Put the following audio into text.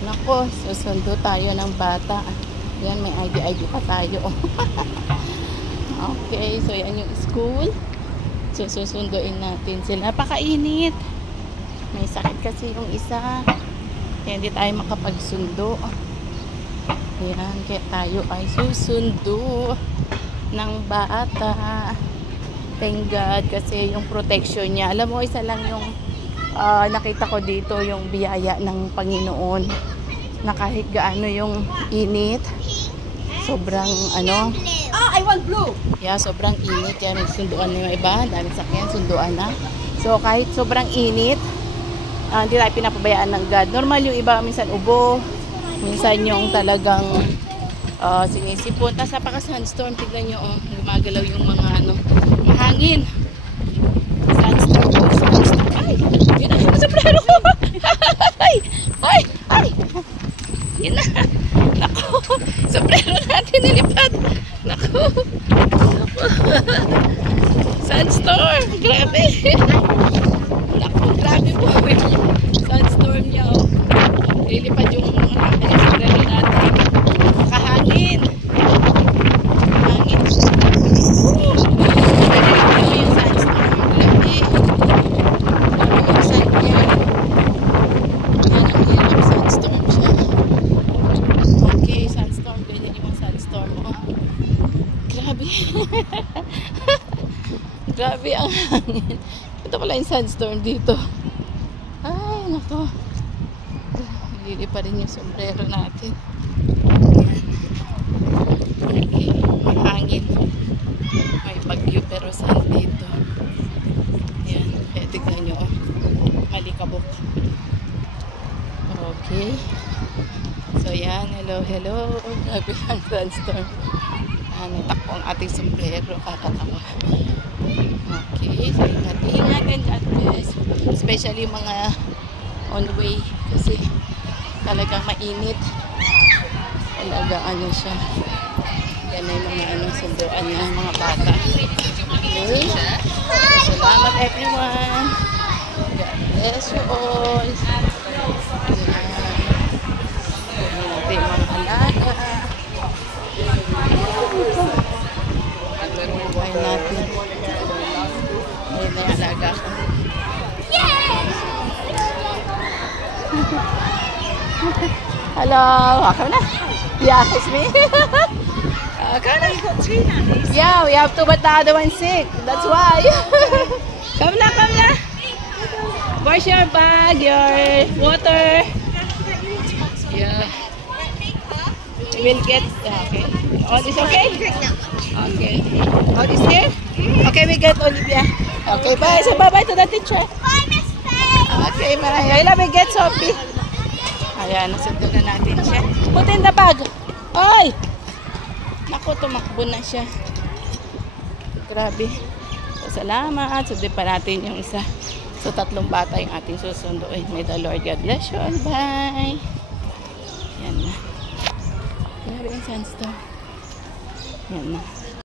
Nako, susundo tayo ng bata. Yan, may ID pa tayo. Okay, so yan yung school. So susunduin natin sila. Napakainit. May sakit kasi yung isa. Kaya hindi tayo makapagsundo. Yan, kaya tayo ay susundo ng bata. Thank God kasi yung protection niya. Alam mo, isa lang yung nakita ko dito, yung biyaya ng Panginoon. Na kahit gaano yung init, sobrang ano. I want blue. Yeah, sobrang init. Yan, sunduan na yung iba. Daming sakyan, sunduan na. So kahit sobrang init, hindi tayo pinapabayaan ng God. Normal yung iba, minsan ubo. Minsan yung talagang sinisipon. Tapos napaka-sunstorm. Tignan nyo, gumagalaw yung mga ano, mahangin. Sunstorm. Ay! Yun na, sombrero ko! Ay! Ay! Ay! Yun na! Naku! Sombrero natin nilipad! Naku! Naku! Sunstorm! Grabe! Naku! Grabe po! Sunstorm niya, oh. Lilipad yung sombrero natin. Makahangin! Hangin! Woo! Grabe yung sunstorm. Grabe! Grabe yung sun niya. Yan ang hirap. Sunstorm siya. Okay, sunstorm. Ganyan yung sunstorm, oh. Grabe. Grabe ang hangin. Ito pala yung sunstorm dito. Ay, nako. Lili pa rin yung sombrero natin. Okay, mahangin. May bagyo pero saan dito. Yan, kaya tignan nyo. Malikabok. Okay. So yan, hello, hello. Grabe ang sunstorm. Natakpo ang ating sombrero. Kakatawa. Okay, so ingat-ingat and God bless. Especially mga on the way kasi talagang mainit. Talagang ano siya. Yan na yung mga anong sunduan na mga bata. Okay. Salamat everyone. God bless you all. Natin mga alaga. Buhay natin. Ayun na yung alaga ko. Hello, welcome na. Yeah, it's me. Come na. Yeah, we have two, but the other one's sick. That's why. Come na, come na. Where's your bag, your water? Yeah. We will get. Okay. All is okay? Okay. All is here? Okay, we get Olivia. Okay, bye. So bye-bye to the teacher. Okay, Maraya. Let me get Sophie. Ayan, nasundo na natin siya. Put in the bag. Ay! Naku, tumakbo na siya. Grabe. So, salamat. Sundin pa natin yung isa. So, 3 bata yung ating susunduin. May the Lord God bless you all. Bye! Yan na. Grabe yung sunstorm. Yan na.